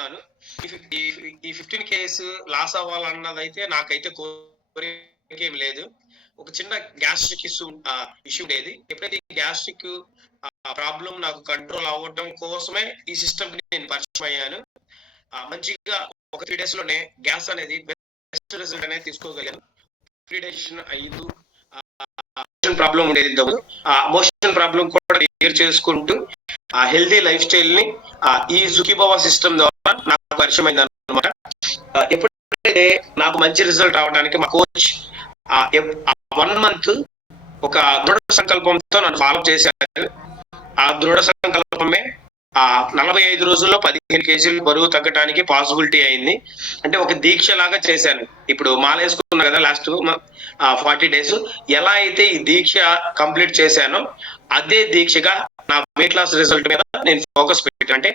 ఉన్నాను. ఈ 15 case laws అవ్వాలన్నదైతే నాకైతే కోరికేం లేదు. ఒక చిన్న గ్యాస్ట్రిక్ ఇష్యూ ఉండేది. ఎప్పుడైతే ఈ గ్యాస్ట్రిక్ ప్రాబ్లమ్ నాకు కంట్రోల్ అవ్వడం కోసమే ఈ సిస్టమ్‌కి నేను పరిచయం అయ్యాను. మంచిగా ఒక 3 డేస్‌లోనే గ్యాస్ అనేది బెస్ట్ రిజల్ట్ అనేది తీసుకోగలిగాను. ఫ్రీ డైజెషన్ అయ్యింది. మోషన్ ప్రాబ్లమ్ ఉండేది ఇంతకుముందు. మోషన్ ప్రాబ్లమ్ కూడా క్లియర్ చేసుకుంటూ హెల్తీ లైఫ్ స్టైల్ ని ఈ సుఖీభవ సిస్టమ్ ద్వారా నాకు పరిచయం అయింది అనమాట. ఎప్పుడైతే నాకు మంచి రిజల్ట్ రావడానికి మా కోచ్ 1 మంత్ ఒక దృఢ సంకల్పంతో నన్ను ఫాలో చేశారు. ఆ దృఢ సంకల్పమే 45 రోజుల్లో 15 కేజీలు బరువు తగ్గడానికి పాసిబిలిటీ అయింది. అంటే ఒక దీక్ష లాగా చేశాను. ఇప్పుడు మాలేసుకున్నా కదా లాస్ట్ 40 డేస్, ఎలా అయితే ఈ దీక్ష కంప్లీట్ చేశానో అదే దీక్షగా నా వెయిట్ లాస్ రిజల్ట్ మీద నేను ఫోకస్ పెట్టాను. అంటే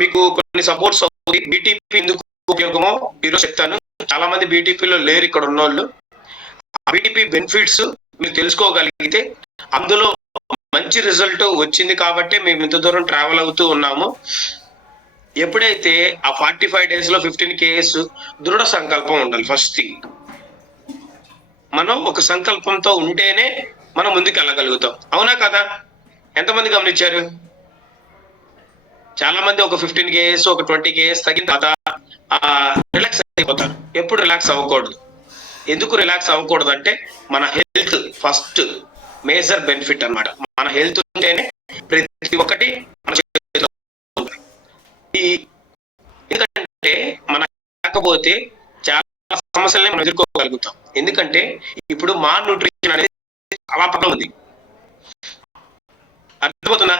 మీకు కొన్ని సపోర్ట్స్ అవుతుంది. బీటీపీ ఎందుకు ఉపయోగమో ఈరోజు చెప్తాను. చాలా మంది బీటీపీలో లేరు ఇక్కడ ఉన్నోళ్ళు. బీటీపీ బెనిఫిట్స్ మీరు తెలుసుకోగలిగితే అందులో మంచి రిజల్ట్ వచ్చింది కాబట్టి మేము ఇంత దూరం ట్రావెల్ అవుతూ ఉన్నాము. ఎప్పుడైతే ఆ 45 డేస్ లో 15 కేస్ దృఢ సంకల్పం ఉండాలి. ఫస్ట్ థింగ్, మనం ఒక సంకల్పంతో ఉంటేనే మనం ముందుకు వెళ్ళగలుగుతాం. అవునా కదా? ఎంతమంది గమనించారు? చాలా మంది ఒక 15 కేస్ ఒక 20 కేస్ తగిన తర్వాత రిలాక్స్ అయిపోతారు. ఎప్పుడు రిలాక్స్ అవ్వకూడదు. ఎందుకు రిలాక్స్ అవ్వకూడదు అంటే మన హెల్త్ ఫస్ట్ మేజర్ బెనిఫిట్ అన్నమాట. మన హెల్త్ ఉంటేనే ప్రతి ఒక్కటి మన చేతిలో ఉంటుంది. ఎందుకంటే మన లేకపోతే చాలా సమస్యల్ని మనం ఎదుర్కోగలుగుతాం. ఎందుకంటే ఇప్పుడు మాల్ న్యూట్రిషన్ అనేది చాలా ప్రాబ్లం ఉంది. అర్థమవుతుందా?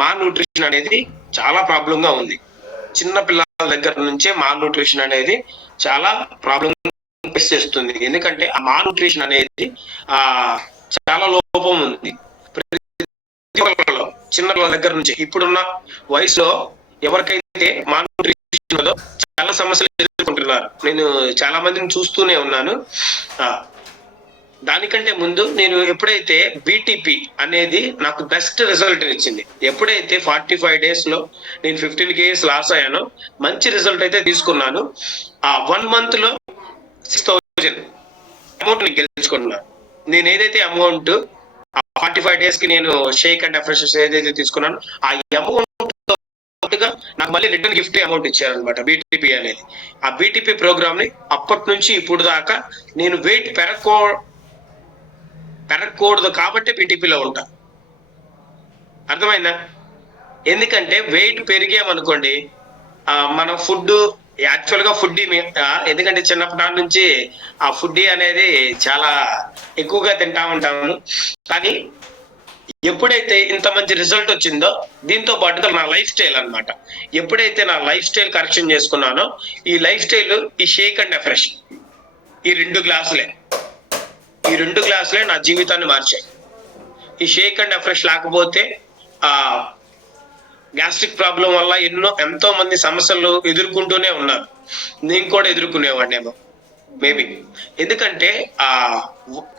మాల్ న్యూట్రిషన్ అనేది చాలా ప్రాబ్లం గా ఉంది. చిన్న పిల్లల దగ్గర నుంచే మాల్ న్యూట్రిషన్ అనేది చాలా ప్రాబ్లం ఫేస్ చేస్తుంది. ఎందుకంటే ఆ మాల్ న్యూట్రిషన్ అనేది చాలా లోపం ఉంది. చిన్న పిల్లల దగ్గర నుంచి ఇప్పుడున్న వయసులో ఎవరికైతే మాల్ న్యూట్రిషన్ ఉందో చాలా సమస్యలు ఎదుర్కొంటున్నారు. నేను చాలా మందిని చూస్తూనే ఉన్నాను. దానికంటే ముందు నేను ఎప్పుడైతే బీటీపీ అనేది నాకు బెస్ట్ రిజల్ట్ ఇచ్చింది. ఎప్పుడైతే 45 డేస్ లో నేను 15 కేజీస్ లాస్ అయ్యానో మంచి రిజల్ట్ అయితే తీసుకున్నాను. 1 మంత్ లో 6,000 అమౌంట్ నేను గెలుచుకున్నాను. నేను ఏదైతే అమౌంట్ 45 డేస్ కి నేను షేక్ అండ్ ఎఫ్రెషెస్ ఏదైతే తీసుకున్నాను ఆ అమౌంట్ గా నాకు మళ్ళీ రిటర్న్ గిఫ్ట్ అమౌంట్ ఇచ్చారనమాట బీటీపీ అనేది. ఆ బీటీపీ ప్రోగ్రామ్ ని అప్పటి నుంచి ఇప్పుడు దాకా నేను వెయిట్ పెరగకూడదు కాబట్టి బీటీపీలో ఉంటా. అర్థమైందా? ఎందుకంటే వెయిట్ పెరిగామనుకోండి మన ఫుడ్ యాక్చువల్ గా ఫుడ్ ఎందుకంటే చిన్నప్పటి నుంచి ఆ ఫుడ్ అనేది చాలా ఎక్కువగా తింటా ఉంటాము. కానీ ఎప్పుడైతే ఇంత మంచి రిజల్ట్ వచ్చిందో దీంతో పాటుగా నా లైఫ్ స్టైల్ అనమాట. ఎప్పుడైతే నా లైఫ్ స్టైల్ కరెక్షన్ చేసుకున్నానో ఈ లైఫ్ స్టైల్ ఈ షేక్ అండ్ ఎఫ్రెష్ ఈ 2 గ్లాసులే నా జీవితాన్ని మార్చాయి. ఈ షేక్ అండ్ ఎఫ్రెష్ లేకపోతే గ్యాస్ట్రిక్ ప్రాబ్లం వల్ల ఎంతో మంది సమస్యలు ఎదుర్కొంటూనే ఉన్నారు. నేను కూడా ఎదుర్కొనేవాడినేమో మేబీ. ఎందుకంటే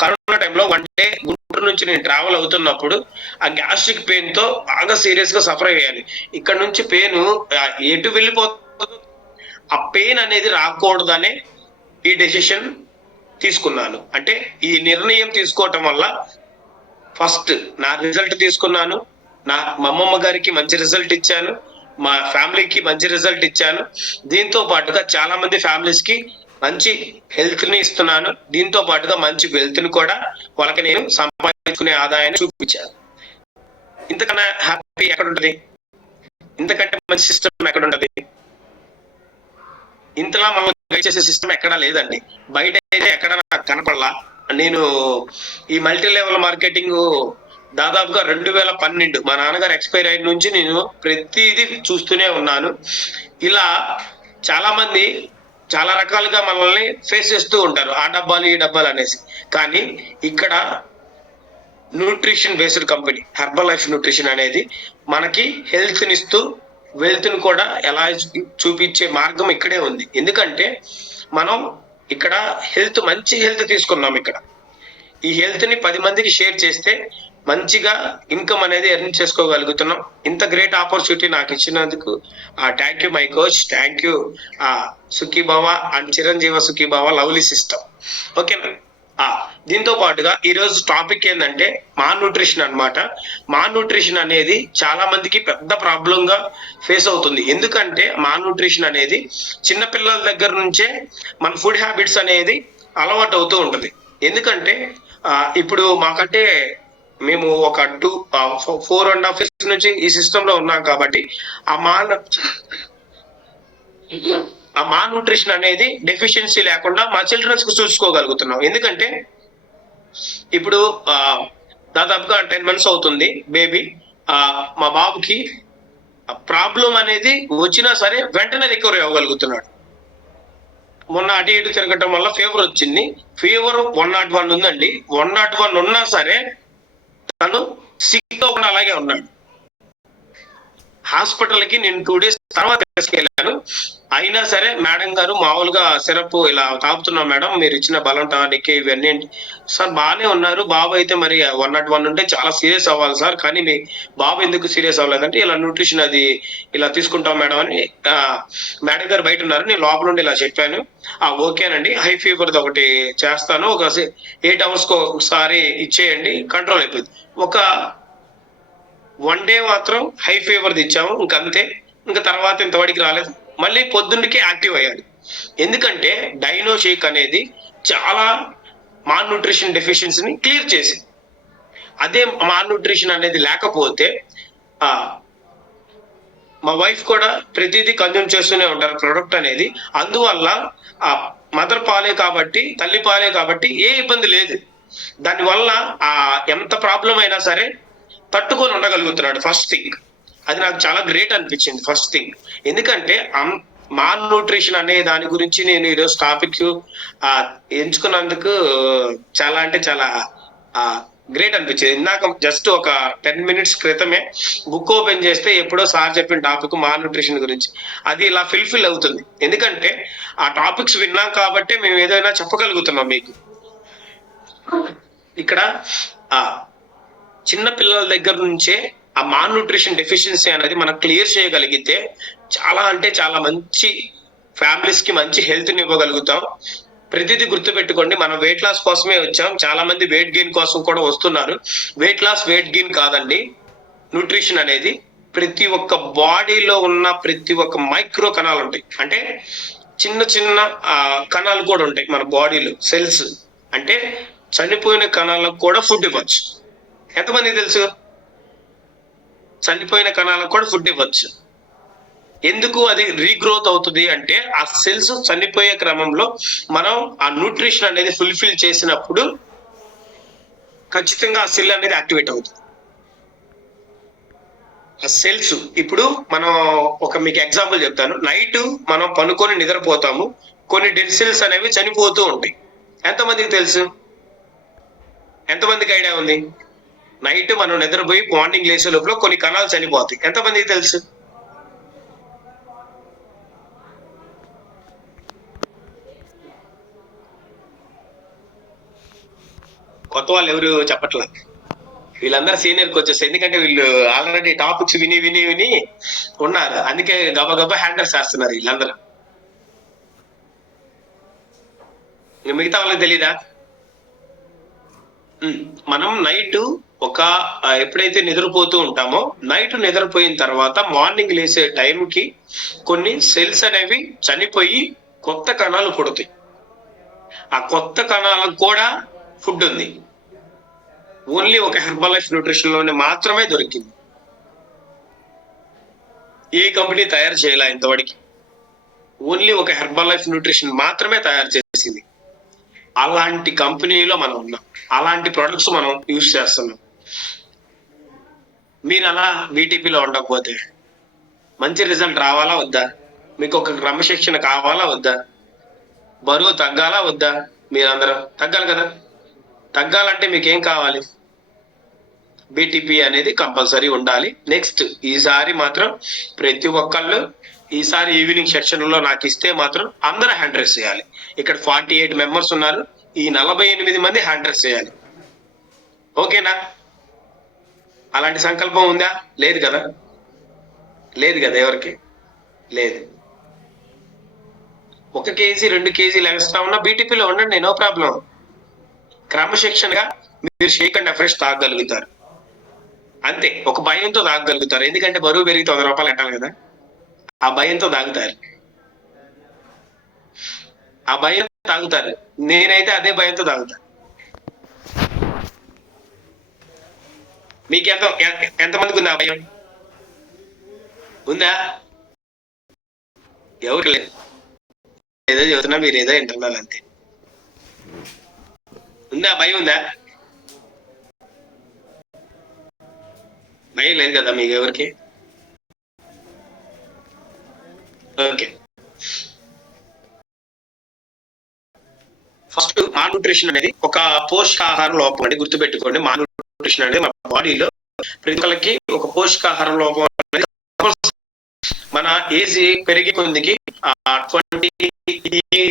కరోనా టైంలో 1 డే గుంటూరు నుంచి నేను ట్రావెల్ అవుతున్నప్పుడు ఆ గ్యాస్ట్రిక్ పెయిన్ తో బాగా సీరియస్ గా సఫర్ అయ్యాను. ఇక్కడ నుంచి పెయిన్ ఎటు వెళ్ళిపోతుంది, ఆ పెయిన్ అనేది రాకూడదనే ఈ డెసిషన్ తీసుకున్నాను. అంటే ఈ నిర్ణయం తీసుకోవటం వల్ల ఫస్ట్ నా రిజల్ట్ తీసుకున్నాను, మా అమ్మమ్మ గారికి మంచి రిజల్ట్ ఇచ్చాను, మా ఫ్యామిలీకి మంచి రిజల్ట్ ఇచ్చాను. దీంతో పాటుగా చాలా మంది ఫ్యామిలీస్ కి మంచి హెల్త్ ని ఇస్తున్నాను. దీంతో పాటుగా మంచి వెల్త్ ని కూడా వాళ్ళకి నేను సంపాదించుకునే ఆదాయాన్ని చూపించాను. ఇంతకన్నా హ్యాపీ ఎక్కడ ఉంటది? ఇంతకంటే మంచి సిస్టమ్ ఎక్కడ ఉంటది? ఇంతలా మనం గైడ్ చేసే సిస్టమ్ ఎక్కడా లేదండి. బయట అయితే ఎక్కడ నాకు కనపడలా. నేను ఈ మల్టీ లెవెల్ మార్కెటింగ్ దాదాపుగా 2012 మా నాన్నగారు ఎక్స్పైర్ అయిన నుంచి నేను ప్రతిదీ చూస్తూనే ఉన్నాను. ఇలా చాలా మంది చాలా రకాలుగా మనల్ని ఫేస్ చేస్తూ ఉంటారు, ఆ డబ్బాలు ఈ డబ్బాలు అనేసి. కానీ ఇక్కడ nutrition based company herbal life nutrition అనేది మనకి హెల్త్ నిస్తూ వెల్త్ ని కూడా ఎలా చూపించే మార్గం ఇక్కడే ఉంది. ఎందుకంటే మనం ఇక్కడ మంచి హెల్త్ తీసుకున్నాం. ఇక్కడ ఈ హెల్త్ ని 10 మందికి షేర్ చేస్తే మంచిగా ఇన్కమ్ అనేది ఎర్న్ చేసుకోగలుగుతున్నాం. ఇంత గ్రేట్ ఆపర్చునిటీ నాకు ఇచ్చినందుకు thank you my coach, thank you సుఖీభావ అండ్ చిరంజీవ సుఖీభావ లవ్లీ సిస్టమ్. ఓకేనా. దీంతో పాటుగా ఈ రోజు టాపిక్ ఏంటంటే మాల్ న్యూట్రిషన్ అన్నమాట. మాల్ న్యూట్రిషన్ అనేది చాలా మందికి పెద్ద ప్రాబ్లం గా ఫేస్ అవుతుంది. ఎందుకంటే మాల్ న్యూట్రిషన్ అనేది చిన్నపిల్లల దగ్గర నుంచే మన ఫుడ్ హ్యాబిట్స్ అనేది అలవాటు అవుతూ ఉంటుంది. ఎందుకంటే ఇప్పుడు మాకంటే మేము ఒక 4.5 years నుంచి ఈ సిస్టమ్ లో ఉన్నాం కాబట్టి ఆ మాల్ న్యూట్రిషన్ అనేది డెఫిషియన్సీ లేకుండా మా చిల్డ్రన్స్ కు చూసుకోగలుగుతున్నాం. ఎందుకంటే ఇప్పుడు దాదాపుగా 10 months అవుతుంది బేబీ. మా బాబుకి ప్రాబ్లం అనేది వచ్చినా సరే వెంటనే రికవరీ అవ్వగలుగుతున్నాడు. మొన్న అటు ఇటు తిరగటం వల్ల ఫీవర్ వచ్చింది. ఫీవర్ 101 ఉందండి. 101 ఉన్నా సరే తను సిక్ అవ్వకుండా అలాగే ఉన్నాడు. హాస్పిటల్ కి నేను 2 days తర్వాత తీసుకెళ్ళాను. అయినా సరే మేడం గారు మామూలుగా సిరప్ ఇలా తాగుతున్నాం మేడం, మీరు ఇచ్చిన బలం టానిక్ ఇవన్నీ. సార్ బాగానే ఉన్నారు, బాబు అయితే మరి 101 ఉంటే చాలా సీరియస్ అవ్వాలి సార్, కానీ మీ బాబు ఎందుకు సీరియస్ అవ్వలేదంటే ఇలా న్యూట్రిషన్ అది ఇలా తీసుకుంటాం మేడం అని మేడం గారు బయట ఉన్నారు. నేను లోపల నుండి ఇలా చెప్పాను. ఓకేనండి, హై ఫీవర్ ఒకటి చేస్తాను, ఒక 8 hours ఒకసారి ఇచ్చేయండి, కంట్రోల్ అయిపోయింది. ఒక 1 day మాత్రం హై ఫీవర్ ఇచ్చాము, ఇంకంతే. ఇంకా తర్వాత ఇంతవరకు రాలేదు. మళ్ళీ పొద్దున్నకి యాక్టివ్ అయ్యాడు. ఎందుకంటే డైనో షేక్ అనేది చాలా మాల్ న్యూట్రిషన్ డెఫిషియన్సీని క్లియర్ చేసింది. అదే మాల్ న్యూట్రిషన్ అనేది లేకపోతే మా వైఫ్ కూడా ప్రతిదీ కన్జ్యూమ్ చేస్తూనే ఉంటారు ప్రొడక్ట్ అనేది. అందువల్ల మదర్ పాలే కాబట్టి, తల్లి పాలే కాబట్టి ఏ ఇబ్బంది లేదు. దానివల్ల ఎంత ప్రాబ్లం అయినా సరే తట్టుకొని ఉండగలుగుతున్నాడు. ఫస్ట్ థింగ్ అది నాకు చాలా గ్రేట్ అనిపించింది. ఫస్ట్ థింగ్ ఎందుకంటే మాల్ న్యూట్రిషన్ అనే దాని గురించి నేను ఈరోజు టాపిక్ ఎంచుకున్నందుకు చాలా అంటే చాలా గ్రేట్ అనిపించింది. ఇందాక జస్ట్ ఒక 10 minutes క్రితమే బుక్ ఓపెన్ చేస్తే ఎప్పుడో సార్ చెప్పిన టాపిక్ మాల్ న్యూట్రిషన్ గురించి అది ఇలా ఫిల్ అవుతుంది. ఎందుకంటే ఆ టాపిక్స్ విన్నాం కాబట్టి మేము ఏదైనా చెప్పగలుగుతున్నాం మీకు. ఇక్కడ చిన్న పిల్లల దగ్గర నుంచే ఆ మాల్ న్యూట్రిషన్ డెఫిషియన్సీ అనేది మనం క్లియర్ చేయగలిగితే చాలా అంటే చాలా మంచి ఫ్యామిలీస్ కి మంచి హెల్త్ ని ఇవ్వగలుగుతాం. ప్రతిదీ గుర్తుపెట్టుకోండి, మనం వెయిట్ లాస్ కోసమే వచ్చాం. చాలా మంది వెయిట్ గెయిన్ కోసం కూడా వస్తున్నారు. వెయిట్ లాస్ వెయిట్ గెయిన్ కాదండి. న్యూట్రిషన్ అనేది ప్రతి ఒక్క బాడీలో ఉన్న ప్రతి ఒక్క మైక్రో కణాలు ఉంటాయి, అంటే చిన్న చిన్న కణాలు కూడా ఉంటాయి మన బాడీలో, సెల్స్. అంటే చనిపోయిన కణాలకు కూడా ఫుడ్ ఇవ్వచ్చు. ఎంతమంది తెలుసు? చనిపోయిన కణాలకు కూడా ఫుడ్ ఇవ్వచ్చు. ఎందుకు అది రీగ్రోత్ అవుతుంది అంటే ఆ సెల్స్ చనిపోయే క్రమంలో మనం ఆ న్యూట్రిషన్ అనేది ఫుల్ఫిల్ చేసినప్పుడు ఖచ్చితంగా ఆ సెల్ అనేది యాక్టివేట్ అవుతుంది. ఆ సెల్స్ ఇప్పుడు మనం మీకు ఎగ్జాంపుల్ చెప్తాను. నైట్ మనం పనుకొని నిద్రపోతాము, కొన్ని డెడ్ సెల్స్ అనేవి చనిపోతూ ఉంటాయి. ఎంతమందికి తెలుసు? ఎంతమందికి ఐడియా ఉంది? నైట్ మనం నిద్రపోయి మార్నింగ్ లేసే లోపల కొన్ని కణాలు చనిపోతాయి. ఎంతమందికి తెలుసు? కొత్త వాళ్ళు ఎవరు చెప్పట్లా. వీళ్ళందరూ సీనియర్ కోచెస్, ఎందుకంటే వీళ్ళు ఆల్రెడీ టాపిక్స్ విని విని విని ఉన్నారు. అందుకే గబగబా హ్యాండల్స్ చేస్తున్నారు వీళ్ళందరూ. మిగతా వాళ్ళకి తెలీదా? మనం నైట్ ఎప్పుడైతే నిద్రపోతూ ఉంటామో, నైట్ నిద్రపోయిన తర్వాత మార్నింగ్ లేసే టైంకి కొన్ని సెల్స్ అనేవి చనిపోయి కొత్త కణాలు పుడతాయి. ఆ కొత్త కణాలకు కూడా ఫుడ్ ఉంది. ఓన్లీ ఒక హెర్బల్ లైఫ్ న్యూట్రిషన్ లోనే మాత్రమే దొరికింది. ఏ కంపెనీ తయారు చేయాల ఇంతవరకు. ఓన్లీ ఒక హెర్బల్ లైఫ్ న్యూట్రిషన్ మాత్రమే తయారు చేసింది. అలాంటి కంపెనీలో మనం ఉన్నాం, అలాంటి ప్రొడక్ట్స్ మనం యూజ్ చేస్తున్నాం. మీరు అలా బీటీపీలో ఉండకపోతే మంచి రిజల్ట్ రావాలా వద్దా? మీకు ఒక క్రమశిక్షణ కావాలా వద్దా? బరువు తగ్గాలా వద్దా? మీరందరూ తగ్గాలి కదా. తగ్గాలంటే మీకు ఏం కావాలి? బీటీపీ అనేది కంపల్సరీ ఉండాలి. నెక్స్ట్ ఈసారి మాత్రం ప్రతి ఒక్కళ్ళు ఈసారి ఈవినింగ్ సెక్షన్ లో నాకు ఇస్తే మాత్రం అందరూ హ్యాండ్ రైస్ చేయాలి. ఇక్కడ 48 members ఉన్నారు. ఈ 48 మంది హ్యాండ్ రైస్ చేయాలి. ఓకేనా? అలాంటి సంకల్పం ఉందా? లేదు కదా, లేదు కదా, ఎవరికి లేదు. 1 కేజీ 2 కేజీలు ఎక్స్ట్రా ఉన్నా బీటీపీలో ఉండండి, నో ప్రాబ్లం. క్రమశిక్షణగా మీరు షేక్ అండ్ ఫ్రెష్ తాగగలుగుతారు అంతే. ఒక భయంతో తాగగలుగుతారు, ఎందుకంటే బరువు పెరిగి 100 రూపాయలు కట్టాలి కదా, ఆ భయంతో తాగుతారు. ఆ భయం తాగుతారు. నేనైతే అదే భయంతో తాగుతా. మీకు ఎంతమందికి ఉంది ఆ భయం? ఉందా? ఎవరు లేదు. ఏదో చెబుతున్నా, మీరు ఏదో వింటున్నారు అంతే. ఉందా భయం? ఉందా? భయం లేదు కదా మీకు ఎవరికి? ఓకే. ఫస్ట్ మాల్ న్యూట్రిషన్ అనేది ఒక పోషకాహార లోపం అండి, గుర్తుపెట్టుకోండి. మాల్ న్యూట్రిషన్ అనేది మన బాడీలో ప్రతి ఒక్కరికి ఒక పోషకాహార లోపం అనేది మన ఏజ్ పెరిగే కొద్దికి 20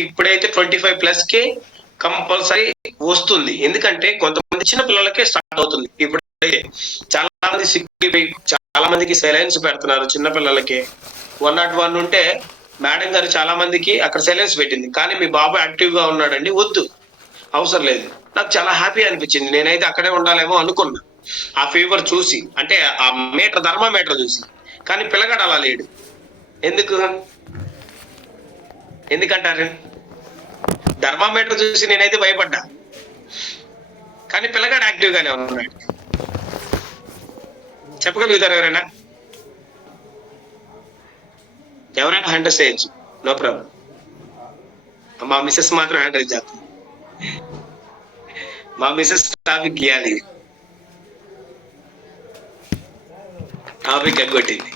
ఇప్పుడైతే 25+ కి కంపల్సరీ వస్తుంది. ఎందుకంటే కొంతమంది చిన్న పిల్లలకే స్టార్ట్ అవుతుంది. ఇప్పుడైతే చాలా మంది సిక్, చాలా మందికి సెలైన్స్ పెడుతున్నారు చిన్న పిల్లలకి. 101 ఉంటే మేడం గారు చాలా మందికి అక్కడ సెలైన్స్ పెట్టింది, కానీ మీ బాబు యాక్టివ్ గా ఉన్నాడండి, వద్దు, అవసరం లేదు. నాకు చాలా హ్యాపీ అనిపించింది. నేనైతే అక్కడే ఉండాలేమో అనుకున్నా ఆ ఫీవర్ చూసి, అంటే ఆ థర్మామీటర్ చూసి. కానీ పిల్లగాడు అలా లేడు. ఎందుకంటారు? థర్మామీటర్ చూసి నేనైతే భయపడ్డా, కానీ పిల్లగాడు యాక్టివ్ గానే ఉన్నాడు. చెప్పగలుగుతారు ఎవరైనా? ఎవరైనా హ్యాండిల్ చేయొచ్చు, నో ప్రాబ్లం. మా మిస్సెస్ మాత్రం హ్యాండిల్ చేస్తుంది. మా మిస్సెస్ టాపిక్ గీయాలి, టాపిక్ ఎగ్గొట్టింది.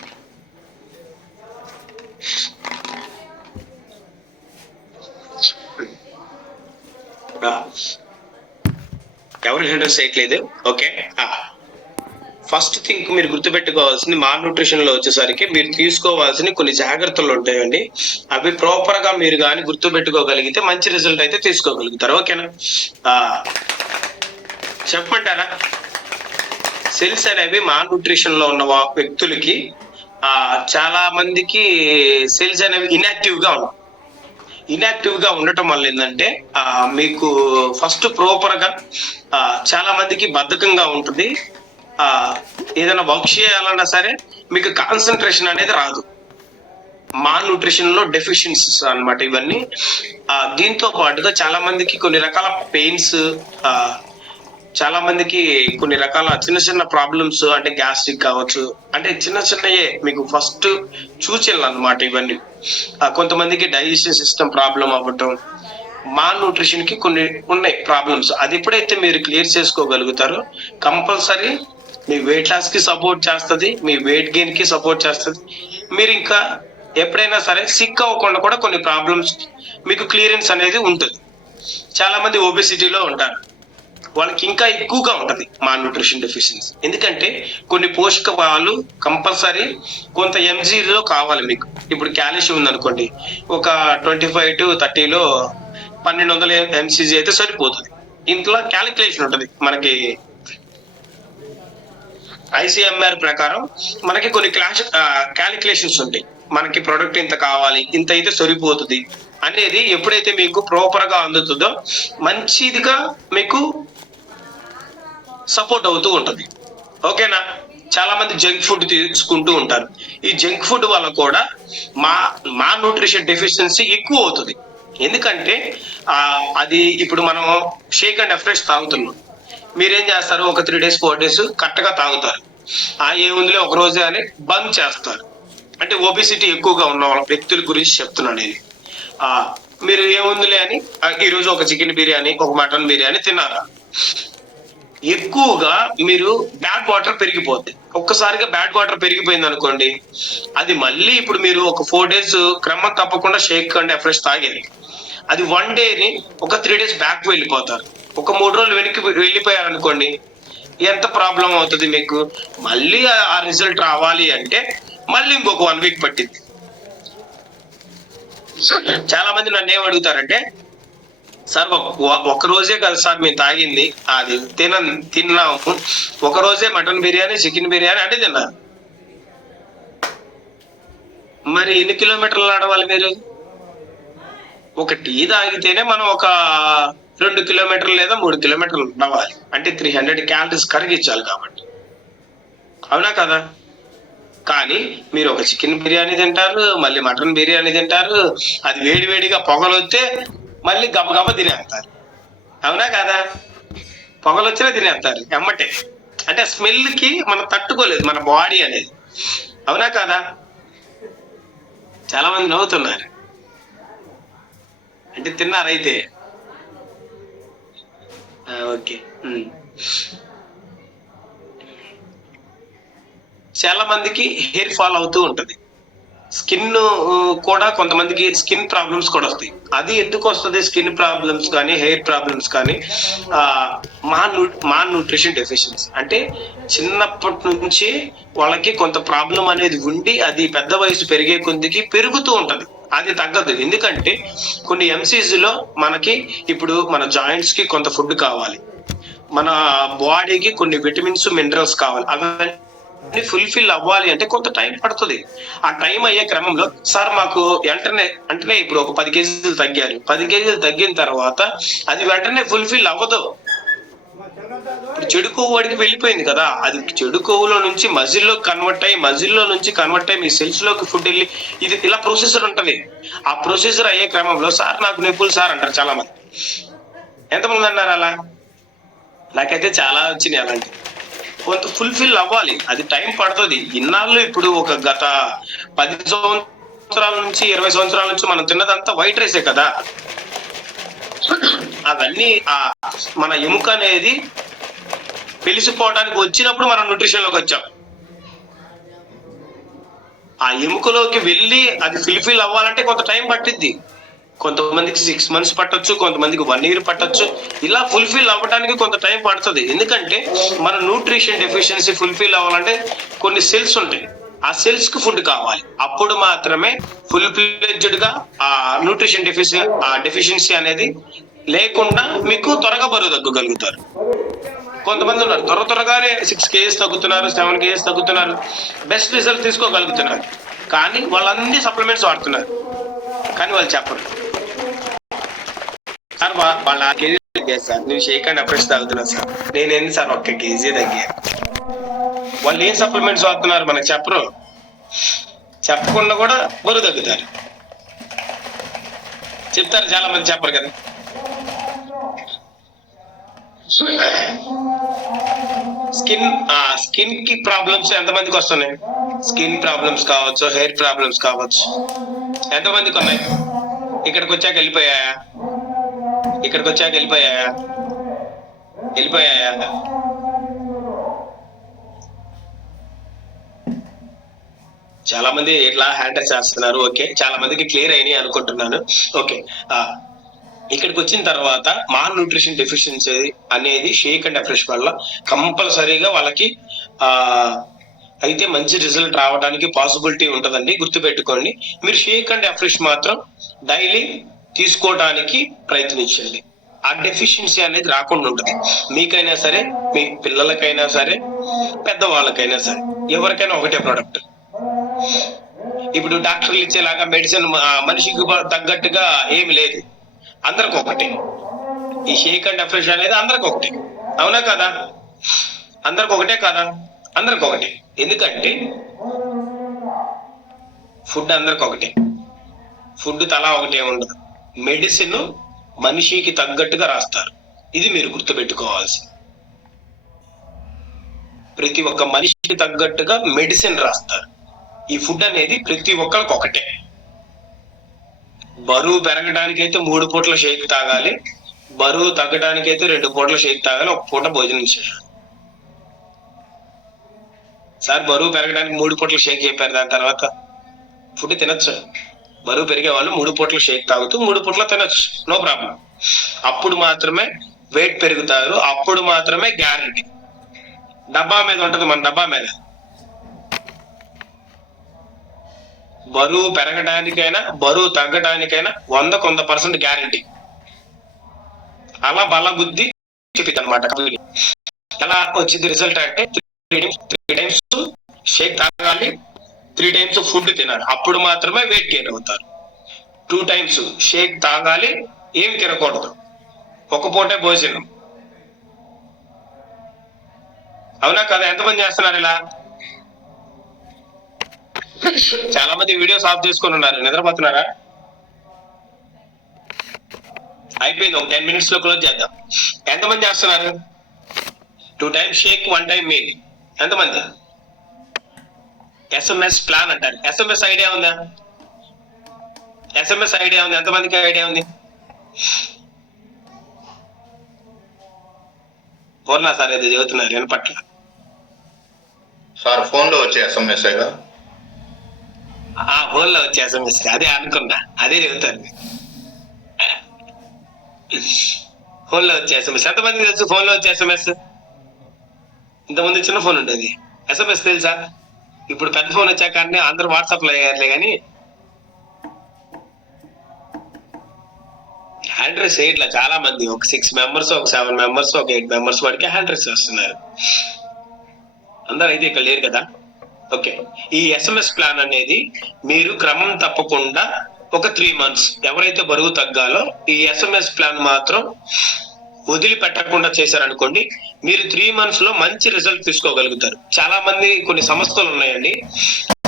ఎవరు హ్యాండిల్ చేయట్లేదు. ఓకే, ఫస్ట్ థింగ్ మీరు గుర్తుపెట్టుకోవాల్సింది, మాల్ న్యూట్రిషన్ లో వచ్చేసరికి మీరు తీసుకోవాల్సిన కొన్ని జాగ్రత్తలు ఉంటాయండి. అవి ప్రాపర్ గా మీరు కానీ గుర్తుపెట్టుకోగలిగితే మంచి రిజల్ట్ అయితే తీసుకోగలుగుతారు. ఓకేనా? చెప్పమంటారా? సెల్స్ అనేవి మాల్ న్యూట్రిషన్ లో ఉన్న వ్యక్తులకి చాలా మందికి సెల్స్ అనేవి ఇన్యాక్టివ్ గా ఉండటం వల్ల ఏంటంటే మీకు ఫస్ట్ ప్రాపర్ గా చాలా మందికి బద్ధకంగా ఉంటుంది. ఏదైనా వర్క్ చేయాలన్నా సరే మీకు కాన్సన్ట్రేషన్ అనేది రాదు. మాల్ న్యూట్రిషన్ లో డెఫిషియన్సీస్ అన్నమాట ఇవన్నీ. దీంతో పాటుగా చాలా మందికి కొన్ని రకాల పెయిన్స్, చాలా మందికి కొన్ని రకాల చిన్న చిన్న ప్రాబ్లమ్స్, అంటే గ్యాస్ట్రిక్ కావచ్చు, అంటే చిన్నయే మీకు ఫస్ట్ సూచనలు అన్నమాట ఇవన్నీ. కొంతమందికి డైజెషన్ సిస్టమ్ ప్రాబ్లం అవ్వటం, మాల్ న్యూట్రిషన్ కి కొన్ని ఉన్నాయి ప్రాబ్లమ్స్. అది ఎప్పుడైతే మీరు క్లియర్ చేసుకోగలుగుతారో కంపల్సరీ మీ వెయిట్ లాస్ కి సపోర్ట్ చేస్తుంది, మీ వెయిట్ గెయిన్ కి సపోర్ట్ చేస్తుంది. మీరు ఇంకా ఎప్పుడైనా సరే సిక్ అవ్వకుండా కూడా కొన్ని ప్రాబ్లమ్స్ మీకు క్లియరెన్స్ అనేది ఉంటుంది. చాలా మంది ఒబెసిటీలో ఉంటారు, వాళ్ళకి ఇంకా ఎక్కువగా ఉంటుంది మాల్ న్యూట్రిషన్ డెఫిషియన్సీ. ఎందుకంటే కొన్ని పోషకాలు కంపల్సరీ కొంత ఎంజీలో కావాలి మీకు. ఇప్పుడు క్యాల్షియం ఉందనుకోండి, ఒక 25 to 30లో 1200 ఎంసీజీ అయితే సరిపోతుంది. ఇంట్లో క్యాలిక్యులేషన్ ఉంటుంది మనకి. ఐసిఎంఆర్ ప్రకారం మనకి కొన్ని క్యాలిక్యులేషన్స్ ఉంటాయి. మనకి ప్రొడక్ట్ ఇంత కావాలి, ఇంత అయితే సరిపోతుంది అనేది ఎప్పుడైతే మీకు ప్రాపర్ గా అందుతుందో మంచిదిగా మీకు సపోర్ట్ అవుతూ ఉంటుంది. ఓకేనా? చాలా మంది జంక్ ఫుడ్ తీసుకుంటూ ఉంటారు. ఈ జంక్ ఫుడ్ వల్ల కూడా మా న్యూట్రిషన్ డెఫిషియన్సీ ఎక్కువ అవుతుంది. ఎందుకంటే అది ఇప్పుడు మనం షేక్ అండ్ ఫ్రెష్ తాగుతున్నాం. మీరేం చేస్తారు? ఒక 3 days 4 days కరెక్ట్ గా తాగుతారు. ఏముందిలే ఒక రోజే అని బంద్ చేస్తారు. అంటే ఒబిసిటీ ఎక్కువగా ఉన్న వాళ్ళ వ్యక్తుల గురించి చెప్తున్నాను నేను. మీరు ఏముందిలే అని ఈ రోజు ఒక చికెన్ బిర్యానీ, ఒక మటన్ బిర్యానీ తిన్నారా, ఎక్కువగా మీరు బ్యాడ్ వాటర్ పెరిగిపోద్ది. ఒక్కసారిగా బ్యాడ్ వాటర్ పెరిగిపోయింది అనుకోండి, అది మళ్ళీ ఇప్పుడు మీరు ఒక 4 days క్రమం తప్పకుండా షేక్ అండ్ ఫ్రెష్ తాగేది, అది 1 dayని ఒక 3 days బ్యాక్ వెళ్ళిపోతారు. ఒక 3 రోజులు వెనక్కి వెళ్ళిపోయారు అనుకోండి, ఎంత ప్రాబ్లం అవుతుంది మీకు. మళ్ళీ ఆ రిజల్ట్ రావాలి అంటే మళ్ళీ ఇంకొక 1 week పట్టింది. చాలా మంది నన్ను ఏం అడుగుతారంటే, సార్ ఒక రోజే కదా సార్ మేము తాగింది, అది తిన్నాము. ఒక రోజే మటన్ బిర్యానీ, చికెన్ బిర్యానీ అంటే తిన్నారు. మరి ఎన్ని కిలోమీటర్లు నడవాలి మీరు? ఒక టీ తాగితేనే మనం ఒక 2 కిలోమీటర్లు లేదా 3 కిలోమీటర్లు నడవాలి. అంటే 300 క్యాలరీస్ కరిగించాలి కాబట్టి. అవునా కదా? కానీ మీరు ఒక చికెన్ బిర్యానీ తింటారు, మళ్ళీ మటన్ బిర్యానీ తింటారు. అది వేడి వేడిగా పొగలొస్తే మళ్ళీ గబగబా తినేస్తారు. అవునా కదా? పొగలొచ్చినా తినేస్తారు ఎమ్మటే. అంటే స్మెల్ కి మనం తట్టుకోలేదు మన బాడీ అనేది. అవునా కదా? చాలా మంది నవ్వుతున్నారు. అంటే తిన్నారైతే. ఓకే. చాలా మందికి హెయిర్ ఫాల్ అవుతూ ఉంటది. స్కిన్ కూడా కొంతమందికి స్కిన్ ప్రాబ్లమ్స్ కూడా వస్తాయి. అది ఎందుకు వస్తుంది? స్కిన్ ప్రాబ్లమ్స్ కానీ, హెయిర్ ప్రాబ్లమ్స్ కానీ మాల్ న్యూట్రిషన్ డెఫిషియన్సీ. అంటే చిన్నప్పటి నుంచి వాళ్ళకి కొంత ప్రాబ్లం అనేది ఉండి అది పెద్ద వయసు పెరిగే కొద్దికి పెరుగుతూ ఉంటది. అది తగ్గదు. ఎందుకంటే కొన్ని ఎంసీజీలో మనకి ఇప్పుడు మన జాయింట్స్ కి కొంత ఫుడ్ కావాలి, మన బాడీకి కొన్ని విటమిన్స్, మినరల్స్ కావాలి. అవన్నీ ఫుల్ఫిల్ అవ్వాలి అంటే కొంత టైం పడుతుంది. ఆ టైం అయ్యే క్రమంలో సార్ మాకు వెంటనే ఇప్పుడు ఒక 10 కేజీలు తగ్గారు. 10 కేజీలు తగ్గిన తర్వాత అది వెంటనే ఫుల్ఫిల్ అవ్వదు. ఇప్పుడు చెడు కొవ్వు వాడికి వెళ్ళిపోయింది కదా, అది చెడు కొవ్వులో నుంచి మజిల్లో కన్వర్ట్ అయ్యి, మజిల్లో నుంచి కన్వర్ట్ అయ్యి మీ సెల్స్ లోకి ఫుడ్ వెళ్ళి ఇది ఇలా ప్రొసీజర్ ఉంటది. ఆ ప్రొసీజర్ అయ్యే క్రమంలో సార్ నాకు నొప్పులు సార్ అంటారు చాలా మంది. ఎంతమంది అన్నారు అలా? నాకైతే చాలా వచ్చినాయి అలాంటి. కొంత ఫుల్ఫిల్ అవ్వాలి, అది టైం పడుతుంది. ఇన్నాళ్ళు ఇప్పుడు ఒక గత 10 సంవత్సరాల నుంచి 20 సంవత్సరాల నుంచి మనం తిన్నదంతా వైట్ రైసే కదా. అవన్నీ మన ఎముక అనేది పెలిసిపోవడానికి వచ్చినప్పుడు మనం న్యూట్రిషన్ లోకి వచ్చాం. ఆ ఎముకలోకి వెళ్ళి అది ఫుల్ఫిల్ అవ్వాలంటే కొంత టైం పట్టిద్ది. కొంతమందికి 6 months పట్టొచ్చు, కొంతమందికి 1 year పట్టొచ్చు. ఇలా ఫుల్ఫిల్ అవ్వడానికి కొంత టైం పడుతుంది. ఎందుకంటే మన న్యూట్రిషన్ డెఫిషియన్సీ ఫుల్ఫిల్ అవ్వాలంటే కొన్ని సెల్స్ ఉంటాయి, ఆ సెల్స్ కి ఫుడ్ కావాలి. అప్పుడు మాత్రమే ఫుల్ ఫ్లెడ్జ్డ్ గా ఆ న్యూట్రిషన్ డెఫిషియన్సీ అనేది లేకుండా మీకు త్వరగా బరువు తగ్గగలుగుతారు. కొంతమంది ఉన్నారు త్వరగానే 6 kgs తగ్గుతున్నారు, 7 kgs తగ్గుతున్నారు, బెస్ట్ రిజల్ట్ తీసుకోగలుగుతున్నారు. కానీ వాళ్ళన్ని సప్లిమెంట్స్ వాడుతున్నారు, కానీ వాళ్ళు చెప్పరు. సార్ వాళ్ళు 6 kgs తగ్గారు సార్, నేను షేక్ అండ్ అప్రెస్ తాగుతున్నా సార్. నేనేంది సార్ 1 kg తగ్గాను. వాళ్ళు ఏం సప్లిమెంట్స్ వాడుతున్నారు మనకు చెప్పరు. చెప్పకుండా కూడా బరువు తగ్గుతారు. చెప్తారు చాలా మంది, చెప్పరు కదా. స్కిన్ కి ప్రాబ్లమ్స్ ఎంతమందికి వస్తున్నాయి? స్కిన్ ప్రాబ్లమ్స్ కావచ్చు, హెయిర్ ప్రాబ్లమ్స్ కావచ్చు, ఎంతమందికి ఉన్నాయి? ఇక్కడికి వచ్చాక వెళ్ళిపోయాయా? చాలా మంది ఇట్లా హ్యాండిల్ చేస్తున్నారు. ఓకే, చాలా మందికి క్లియర్ అయినాయి అనుకుంటున్నాను. ఓకే, ఇక్కడికి వచ్చిన తర్వాత మాల్ న్యూట్రిషన్ డెఫిషియన్సీ అనేది షేక్ అండ్ అఫ్రెష్ వల్ల కంపల్సరీగా వాళ్ళకి అయితే మంచి రిజల్ట్ రావడానికి పాసిబిలిటీ ఉంటుందండి. గుర్తుపెట్టుకోండి. మీరు షేక్ అండ్ అఫ్రెష్ మాత్రం డైలీ తీసుకోవడానికి ప్రయత్నించండి. ఆ డెఫిషియన్సీ అనేది రాకుండా ఉంటుంది. మీకైనా సరే, మీ పిల్లలకైనా సరే, పెద్దవాళ్ళకైనా సరే, ఎవరికైనా ఒకటే ప్రోడక్ట్. ఇప్పుడు డాక్టర్లు ఇచ్చేలాగా మెడిసిన్ మనిషికి తగ్గట్టుగా ఏమి లేదు, అందరికి ఒకటి. ఈ షేక్ అండ్ అఫ్రెష్ అనేది అందరికి ఒకటి. అవునా కదా? అందరికి ఒకటే కదా? అందరికి ఒకటి. ఎందుకంటే ఫుడ్ అందరికి ఒకటే. ఫుడ్ తలా ఒకటే ఉండదు. మెడిసిన్ మనిషికి తగ్గట్టుగా రాస్తారు. ఇది మీరు గుర్తుపెట్టుకోవాల్సి. ప్రతి ఒక్క మనిషికి తగ్గట్టుగా మెడిసిన్ రాస్తారు. ఈ ఫుడ్ అనేది ప్రతి ఒక్కరికి ఒకటే. బరువు పెరగడానికైతే 3 పూట్ల షేక్ తాగాలి, బరువు తగ్గడానికైతే 2 పూట్ల షేక్ తాగాలి, 1 పూట భోజనం చేయాలి. సార్ బరువు పెరగడానికి 3 పూట్ల షేక్ చెప్పారు, దాని తర్వాత ఫుడ్ తినొచ్చు. బరువు పెరిగే వాళ్ళు 3 పూట్ల షేక్ తాగుతూ 3 పూట్ల తినొచ్చు, నో ప్రాబ్లం. అప్పుడు మాత్రమే వెయిట్ పెరుగుతారు, అప్పుడు మాత్రమే గ్యారంటీ. డబ్బా మీద ఉంటది, మన డబ్బా మీద బరువు పెరగడానికైనా బరువు తగ్గడానికైనా 100% గ్యారంటీ. అలా బల బుద్ధి చెప్పింది అనమాట. ఎలా వచ్చింది రిజల్ట్ అంటే 3 టైమ్స్ షేక్ తాగాలి, 3 టైమ్స్ ఫుడ్ తినాలి, అప్పుడు మాత్రమే వెయిట్ గెయిన్ అవుతారు. 2 టైమ్స్ షేక్ తాగాలి, ఏం తినకూడదు, ఒక పూటే భోజనం. అవునా కదా? ఎంతమంది చేస్తున్నారు ఇలా? చాలా మంది వీడియోస్ ఆఫ్ చేసుకుని ఉన్నారు, నిద్రపోతున్నారా? అయిపోయింది, ఒక 10 minutes లో క్లోజ్ చేద్దాం. ఎంతమంది చేస్తున్నారు? 2 టైమ్స్ షేక్, 1 టైం మీల్. ఎంతమంది? SMS ప్లాన్ అంటారు. SMS ఐడియా ఉందా? SMS ఐడియా ఉంది? ఎంతమందికి ఐడియా ఉంది? పూర్ణ సార్ ఏదో చెబుతున్నారు, వినపట్ల. సార్ ఫోన్ లో వచ్చే SMS ఫోన్ లో వచ్చే SMS అదే అనుకున్నా, అదే చెబుతాను. ఫోన్ లో వచ్చే SMS ఎంతమంది తెలుసు? ఫోన్ లో వచ్చే SMS ఇంతకుముందు చిన్న ఫోన్ ఉండేది, SMS తెలుసా? ఇప్పుడు పెద్ద ఫోన్ వచ్చాక అన్ని అందరూ వాట్సాప్ లో అయ్యారులే, కానీ హ్యాండ్ రైస్ చేయట్లా చాలా మంది. ఒక 6 members, ఒక 7 members, ఒక 8 members వరకే హ్యాండ్ రైస్ చేస్తున్నారు. అందరూ అయితే ఇక్కడ లేరు కదా? ఓకే, ఈ SMS ప్లాన్ అనేది మీరు క్రమం తప్పకుండా ఒక 3 months ఎవరైతే బరువు తగ్గాలో ఈ SMS ప్లాన్ మాత్రం వదిలిపెట్టకుండా చేశారనుకోండి, మీరు 3 months లో మంచి రిజల్ట్ తీసుకోగలుగుతారు. చాలా మంది కొన్ని సంస్థలు ఉన్నాయండి,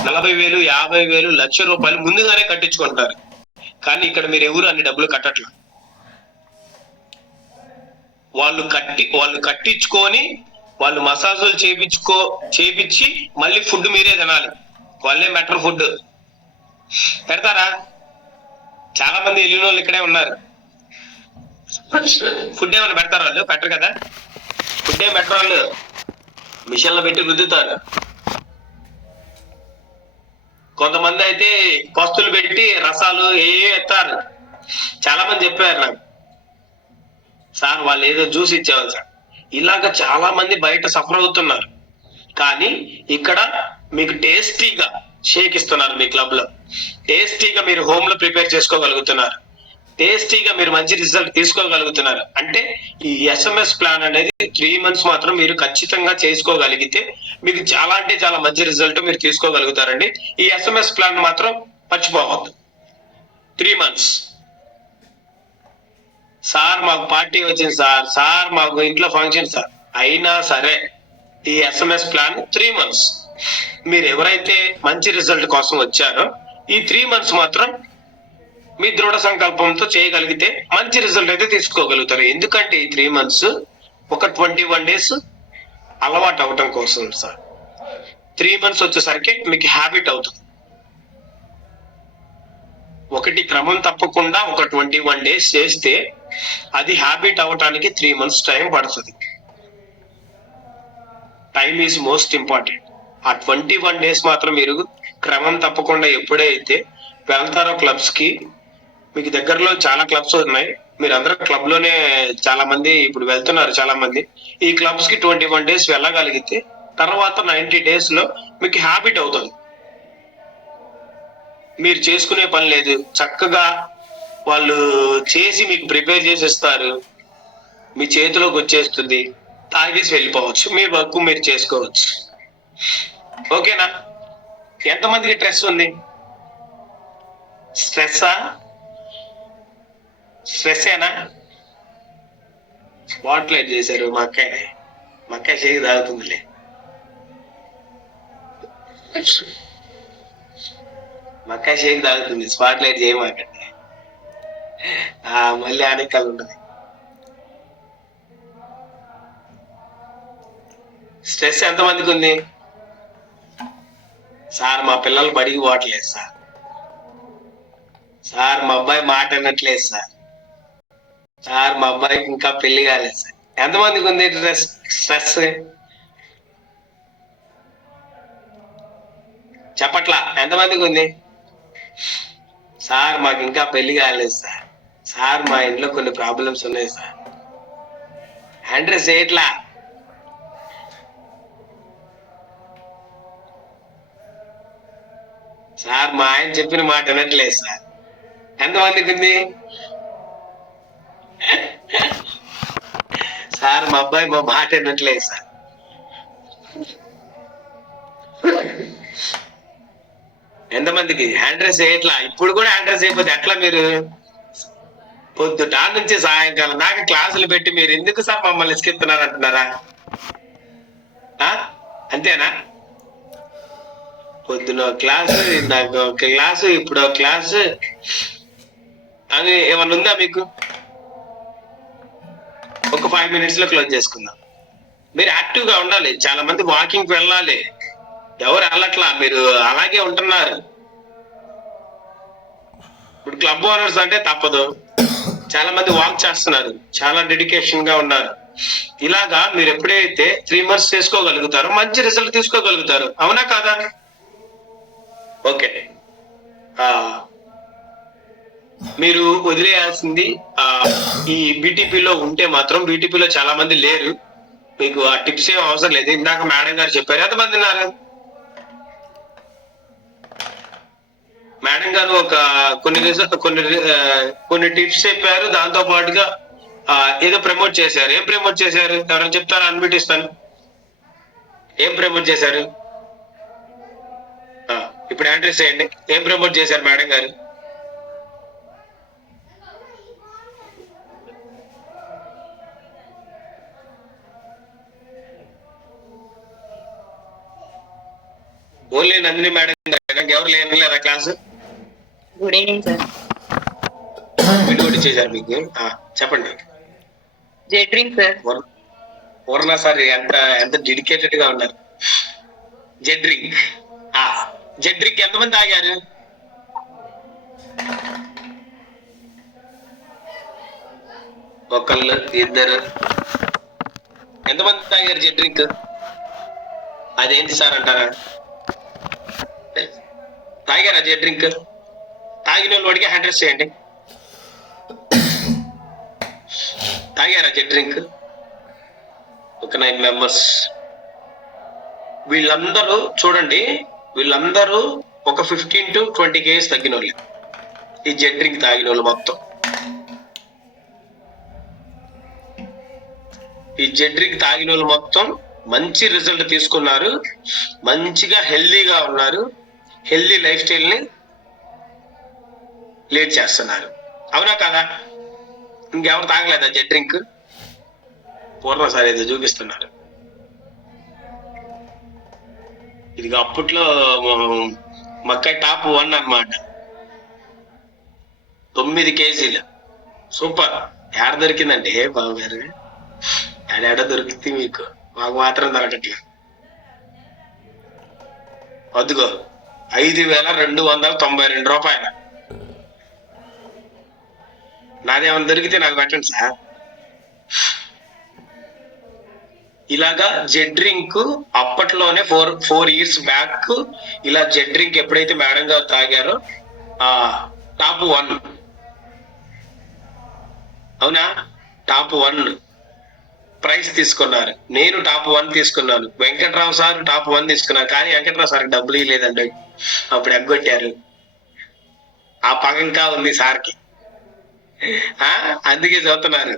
40,000, 50,000, ₹1,00,000 ముందుగానే కట్టించుకుంటారు. కానీ ఇక్కడ మీరు ఎవరు అన్ని డబ్బులు కట్టట్లా. వాళ్ళు కట్టించుకొని వాళ్ళు మసాజులు చేపించి మళ్ళీ ఫుడ్ మీరే తినాలి. వాళ్ళే మెటర్ ఫుడ్ పెడతారా? చాలా మంది వెళ్ళిన వాళ్ళు ఇక్కడే ఉన్నారు. ఫుడ్ ఏమైనా పెడతారు? వాళ్ళు పెట్టరు కదా. ఫుడ్ ఏం పెట్టరు, వాళ్ళు మిషన్లో పెట్టి రుద్దుతారు. కొంతమంది అయితే పస్తులు పెట్టి రసాలు ఎత్తారు. చాలా మంది చెప్పారు నాకు, సార్ వాళ్ళు ఏదో జ్యూస్ ఇచ్చేవాళ్ళు సార్. ఇలాగ చాలా మంది బయట సఫర్ అవుతున్నారు. కానీ ఇక్కడ మీకు టేస్టీగా షేక్ ఇస్తున్నారు. మీ క్లబ్ లో టేస్టీగా మీరు హోమ్ లో ప్రిపేర్ చేసుకోగలుగుతున్నారు. టేస్టీగా మీరు మంచి రిజల్ట్ తీసుకోగలుగుతున్నారు. అంటే ఈ SMS ప్లాన్ అనేది 3 months మాత్రం మీరు ఖచ్చితంగా చేసుకోగలిగితే మీకు చాలా అంటే చాలా మంచి రిజల్ట్ మీరు తీసుకోగలుగుతారండి. ఈ SMS ప్లాన్ మాత్రం మర్చిపోవద్దు. 3 months. సార్ మాకు పార్టీ వచ్చింది సార్ మాకు ఇంట్లో ఫంక్షన్ సార్, అయినా సరే ఈ SMS ప్లాన్ 3 months. మీరు ఎవరైతే మంచి రిజల్ట్ కోసం వచ్చారో ఈ 3 months మాత్రం మీ దృఢ సంకల్పంతో చేయగలిగితే మంచి రిజల్ట్ అయితే తీసుకోగలుగుతారు. ఎందుకంటే ఈ 3 months ఒక 21 days అలవాటు అవటం కోసం సార్. 3 months వచ్చేసరికి మీకు హ్యాబిట్ అవుతుంది. ఒకటి క్రమం తప్పకుండా ఒక 21 days చేస్తే అది హ్యాబిట్ అవటానికి 3 months టైం పడుతుంది. Time is most important. ఆ 21 days మాత్రం మీరు క్రమం తప్పకుండా ఎప్పుడైతే వెళ్తారో క్లబ్స్ కి, మీకు దగ్గరలో చాలా క్లబ్స్ ఉన్నాయి, మీరు అందరూ క్లబ్ లోనే చాలా మంది ఇప్పుడు వెళ్తున్నారు. చాలా మంది ఈ క్లబ్స్ కి 21 days వెళ్ళగలిగితే తర్వాత 90 days లో మీకు హ్యాబిట్ అవుతుంది. మీరు చేసుకునే పని లేదు, చక్కగా వాళ్ళు చేసి మీకు ప్రిపేర్ చేసి ఇస్తారు, మీ చేతిలోకి వచ్చేస్తుంది, తాగేసి వెళ్ళిపోవచ్చు, మీ వర్క్ మీరు చేసుకోవచ్చు. ఓకేనా? ఎంతమందికి స్ట్రెస్ ఉంది? స్ట్రెస్సేనా? స్పాట్ లైట్ చేశారు. మా అక్కాయ షేక్ తాగుతుందిలే. మా అక్కాయ షేక్ తాగుతుంది, స్పాట్ లైట్ చేయమాకండి, మళ్ళీ ఆనకాలు ఉంటుంది. స్ట్రెస్ ఎంతమందికి ఉంది? సార్ మా పిల్లలు బడికి పోవట్లేదు సార్ మా అబ్బాయి మాట వినట్లేదు సార్ మా అబ్బాయికి ఇంకా పెళ్లి కాలేదు సార్. ఎంతమందికి ఉంది స్ట్రెస్? చెప్పట్లా? ఎంతమందికి ఉంది? సార్ మాకు ఇంకా పెళ్లి కాలేదు సార్ మా ఇంట్లో కొన్ని ప్రాబ్లమ్స్ ఉన్నాయి సార్. హ్యాండ్ రైస్ చేయట్లా? సార్ మా ఆయన చెప్పిన మాట వినట్లేదు సార్. ఎంతమందికి ఉంది? సార్ మా అబ్బాయి మా మాట వినట్లేదు సార్. ఎంతమందికి హ్యాండ్ రైస్ చేయట్లా? ఇప్పుడు కూడా హ్యాండ్ రైస్ అయిపోతే ఎట్లా? మీరు పొద్దుట నుంచి సాయంకాలం దాకా క్లాసులు పెట్టి మీరు ఎందుకు సార్ మమ్మల్ని ఇసుకెత్తున్నారు అంటున్నారా? అంతేనా? పొద్దున క్లాసు, నాకు ఒక క్లాసు, ఇప్పుడు ఒక క్లాసు అని ఏమన్నా ఉందా మీకు? ఒక 5 minutes లో క్లోజ్ చేసుకుందాం. మీరు యాక్టివ్ గా ఉండాలి. చాలా మంది వాకింగ్ వెళ్ళాలి, ఎవరు వెళ్ళట్లా, మీరు అలాగే ఉంటున్నారు. ఇప్పుడు క్లబ్ ఓనర్స్ అంటే తప్పదు, చాలా మంది వాక్ చేస్తున్నారు, చాలా డెడికేషన్ గా ఉన్నారు. ఇలాగా మీరు ఎప్పుడైతే 3 months చేసుకోగలుగుతారో మంచి రిజల్ట్ తీసుకోగలుగుతారు. అవునా కాదా? ఓకే. మీరు వదిలేయాల్సింది ఈ బీటీపీలో ఉంటే మాత్రం, బీటీపీలో చాలా మంది లేరు, మీకు ఆ టిప్స్ ఏం అవసరం లేదు. ఇందాక మేడం గారు చెప్పారు. ఎంతమంది ఉన్నారు? మేడం గారు ఒక కొన్ని టిప్స్ చెప్పారు, దాంతో పాటుగా ఏదో ప్రమోట్ చేశారు. ఏం ప్రమోట్ చేశారు? ఎవరైనా చెప్తారా? అన్మ్యూట్ ఇస్తాను. ఏం ప్రమోట్ చేశారు? ఇప్పుడు అడ్రస్ చేయండి. ఏం ప్రమోట్ చేశారు మేడం గారు? ఓన్లీ నందిని మేడం గారు, ఎవరు లేని లేదా class? Good evening sir. Video చేశారు మీకు. చెప్పండి. Z drink sir. Purna sir ఎంత డెడికేటెడ్ గా ఉన్నారు. జెడ్ డ్రింక్, జెడ్ డ్రింక్ ఎంతమంది తాగారు? ఒకళ్ళు, ఇద్దరు, ఎంతమంది తాగారు జెడ్ డ్రింక్? అదేంటి సార్ అంటారా? తాగారా జెడ్ డ్రింక్? తాగిన వాళ్ళు అడిగి హ్యాండ్ రైస్ చేయండి. తాగారా జెడ్ డ్రింక్? ఒక 9 members. వీళ్ళందరూ చూడండి, వీళ్ళందరూ ఒక 15 to 20 kgs తగ్గిన వాళ్ళు. ఈ జెడ్ డ్రింక్ తాగిన వాళ్ళు మొత్తం. ఈ జెడ్ డ్రింక్ తాగిన వాళ్ళు మొత్తం మంచి రిజల్ట్ తీసుకున్నారు, మంచిగా హెల్దీగా ఉన్నారు, హెల్దీ లైఫ్ స్టైల్ ని లీడ్ చేస్తున్నారు. అవునా కదా? ఇంకెవరు తాగలేదా జెడ్ డ్రింక్? పూర్ణ సార్ ఏదో చూపిస్తున్నారు. ఇది అప్పట్లో మక్కాయి టాప్ 1 అన్నమాట. 9 kgs. సూపర్. ఎక్కడ దొరికిందండి బాబు గారు? ఎడ దొరికింది మీకు? మాకు మాత్రం దొరకట్లేదు. అదిగో 5,292 రూపాయలు. నాదేమన్నా దొరికితే నాకు పెట్టండి సార్. ఇలాగా జెడ్ డ్రింక్ అప్పట్లోనే 4 years బ్యాక్ ఇలా జెడ్ డ్రింక్ ఎప్పుడైతే మేడం గారు తాగారో టాప్ 1. అవునా? టాప్ 1 ప్రైజ్ తీసుకున్నారు. నేను టాప్ 1 తీసుకున్నాను. వెంకట్రావు సార్ టాప్ 1 తీసుకున్నారు. కానీ వెంకట్రావు సార్ డబ్బులు ఇవ్వలేదండి, అప్పుడు ఎగ్గొట్టారు. ఆ పగ ఇంకా ఉంది సార్కి. అందుకే చూస్తున్నారు,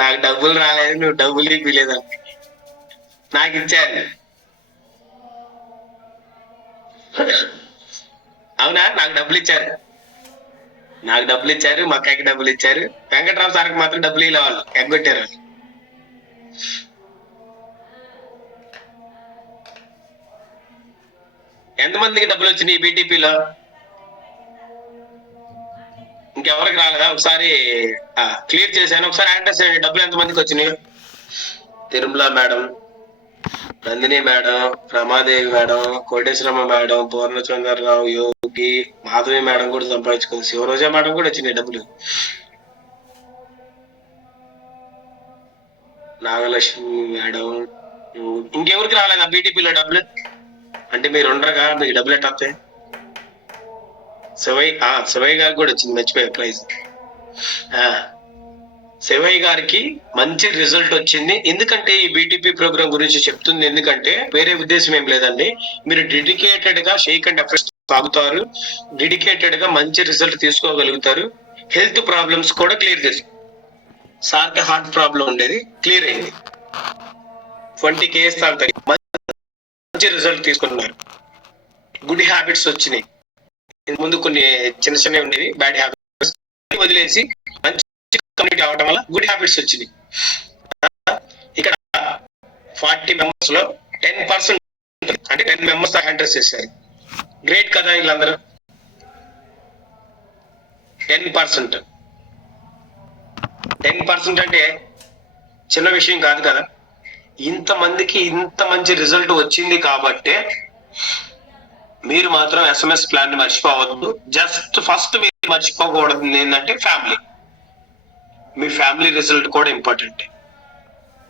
నాకు డబ్బులు రాలేదు, నువ్వు డబ్బులు ఇవ్వలేదని. నాకు ఇచ్చారు. అవునా? నాకు డబ్బులు ఇచ్చారు, మా అక్కకి డబ్బులు ఇచ్చారు. వెంకట్రావు సార్కి మాత్రం డబ్బులు ఇలా వాళ్ళు ఎగ్గొట్టారు. ఎంతమందికి డబ్బులు వచ్చినాయి బీటీపీలో? ఇంకెవరికి రాలేదా? ఒకసారి క్లియర్ చేశాను. ఒకసారి అడ్రస్ చేయండి. డబ్బులు ఎంతమందికి వచ్చినాయి? Tirumala madam, Nandini madam, Ramadevi madam, Koteswaramma madam, Purnachandra Rao, Yogi, Madhavi madam కూడా సంపాదించుకుంది. శివరోజా మేడం కూడా వచ్చినాయి డబ్బులు. నాగలక్ష్మి మేడం. ఇంకెవరికి రాలేదా బీటీపీలో డబ్బులు? అంటే మీరు ఉండరుగా, మీకు డబ్బులు ఎట్ట వస్తాయి? శివయ్య గారికి కూడా వచ్చింది, మర్చిపోయా ప్రైజ్. శివయ్య గారికి మంచి రిజల్ట్ వచ్చింది. ఎందుకంటే ఈ బీటీపీ ప్రోగ్రామ్ గురించి చెప్తుంది, ఎందుకంటే వేరే ఉద్దేశం ఏం లేదండి. మీరు డెడికేటెడ్ గా షేక్ అండ్ ఎఫెక్ట్స్ తాగుతారు, డెడికేటెడ్ గా మంచి రిజల్ట్ తీసుకోగలుగుతారు, హెల్త్ ప్రాబ్లమ్స్ కూడా క్లియర్ చేస్తారు. సార్కి హార్ట్ ప్రాబ్లం ఉండేది, క్లియర్ అయింది. 20 kgs తాగుతారు, మంచి రిజల్ట్ తీసుకున్నారు. గుడ్ హ్యాబిట్స్ వచ్చినాయి. ముందు కొన్ని చిన్న చిన్నవి ఉండేవి బ్యాడ్ హ్యాబిట్స్ వదిలేసి మంచి కమ్యూనిటీ అవడం వల్ల గుడ్ హ్యాబిట్స్ వచ్చినాయి. ఇక్కడ 40 మెంబర్స్ లో 10% అంటే 10 మెంబర్స్ హ్యాండ్రెస్ చేశారు. గ్రేట్ కదా వీళ్ళందరూ. 10% అంటే చిన్న విషయం కాదు కదా. ఇంతమందికి ఇంత మంచి రిజల్ట్ వచ్చింది కాబట్టే మీరు మాత్రం SMS ప్లాన్ ని మర్చిపోవద్దు. జస్ట్ ఫస్ట్ మీరు మర్చిపోకూడదు ఏంటంటే ఫ్యామిలీ. మీ ఫ్యామిలీ రిజల్ట్ కూడా ఇంపార్టెంట్.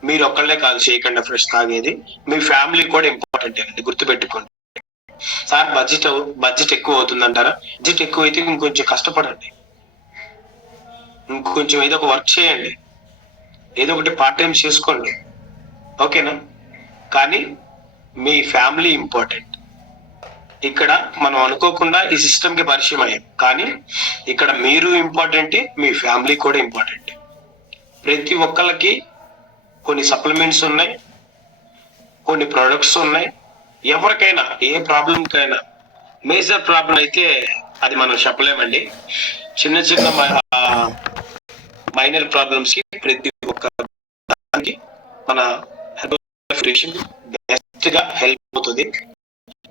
మీరు ఒక్కళ్ళే కాదు షేక్ అండ్ ఫ్రెష్ తాగేది, మీ ఫ్యామిలీ కూడా ఇంపార్టెంట్ అండి, గుర్తుపెట్టుకోండి. సార్ బడ్జెట్ ఎక్కువ అవుతుంది అంటారా? బడ్జెట్ ఎక్కువ అయితే ఇంకొంచెం కష్టపడండి, ఇంకొంచెం ఏదో ఒక వర్క్ చేయండి, ఏదో ఒకటి పార్ట్ టైం చేసుకోండి, ఓకేనా? కానీ మీ ఫ్యామిలీ ఇంపార్టెంట్. ఇక్కడ మనం అనుకోకుండా ఈ సిస్టమ్ కి పరిచయం అయ్యాం, కానీ ఇక్కడ మీరు ఇంపార్టెంట్, మీ ఫ్యామిలీ కూడా ఇంపార్టెంట్. ప్రతి ఒక్కళ్ళకి కొన్ని సప్లిమెంట్స్ ఉన్నాయి, కొన్ని ప్రొడక్ట్స్ ఉన్నాయి. ఎవరికైనా ఏ ప్రాబ్లంకైనా, మేజర్ ప్రాబ్లం అయితే అది మనం చెప్పలేమండి. చిన్న చిన్న మైనర్ ప్రాబ్లమ్స్ కి ప్రతి ఒక్క మన బెస్ట్ గా హెల్ప్ అవుతుంది,